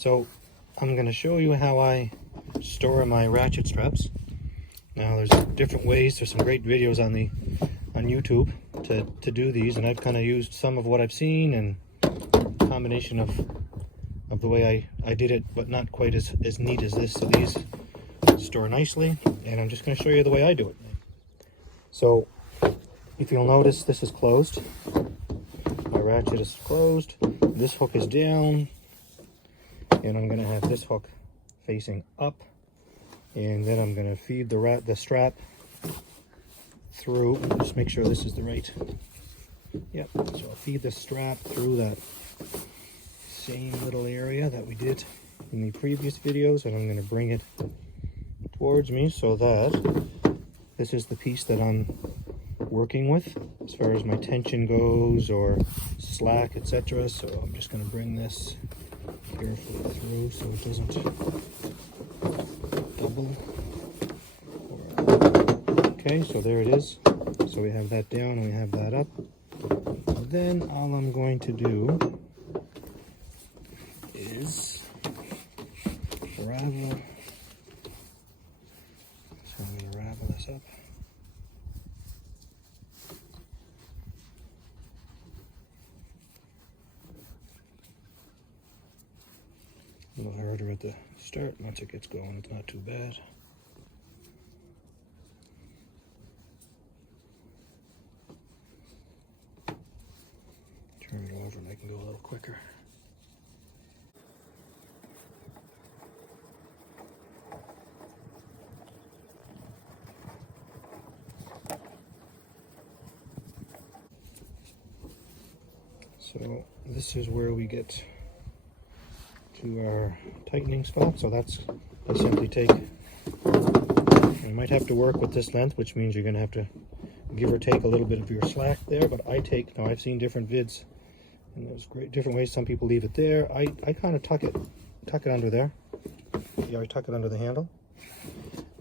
So I'm going to show you how I store my ratchet straps. Now there's different ways. There's some great videos on YouTube to do these, and I've kind of used some of what I've seen and a combination of the way I did it, but not quite as neat as this. So these store nicely, and I'm just going to show you the way I do it. So if you'll notice, this is closed. My ratchet is closed. This hook is down, and I'm going to have this hook facing up, and then I'm going to feed the strap through. Just make sure this is the right. Yep. So I'll feed the strap through that same little area that we did in the previous videos, and I'm going to bring it towards me so that this is the piece that I'm working with as far as my tension goes, or slack, etc. So I'm just going to bring this carefully through so it doesn't double. Okay, so there it is. So we have that down and we have that up. And then all I'm going to do is ravel. So I'm going to ravel this up. A little harder at the start. Once it gets going, it's not too bad. Turn it over and I can go a little quicker. So this is where we get to our tightening spot. So I simply take, you might have to work with this length, which means you're going to have to give or take a little bit of your slack there, but now I've seen different vids and there's different ways. Some people leave it there. I kind of tuck it under there. Yeah, I tuck it under the handle,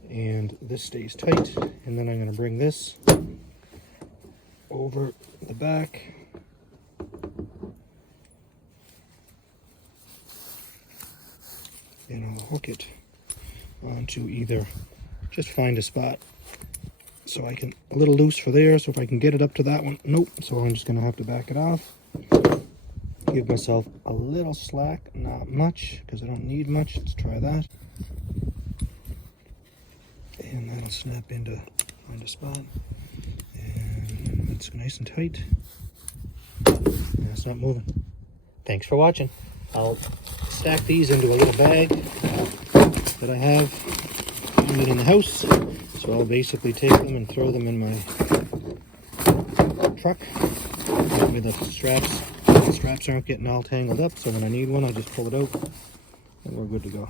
and this stays tight, and then I'm going to bring this over the back. And I'll hook it onto either, just find a spot so I can, a little loose for there, so if I can get it up to that one, nope, so I'm just going to have to back it off. Give myself a little slack, not much, because I don't need much. Let's try that. And that'll snap into find a spot. And that's nice and tight. And it's not moving. Thanks for watching. I'll stack these into a little bag that I have in the house. So I'll basically take them and throw them in my truck. That way the straps aren't getting all tangled up. So when I need one, I'll just pull it out and we're good to go.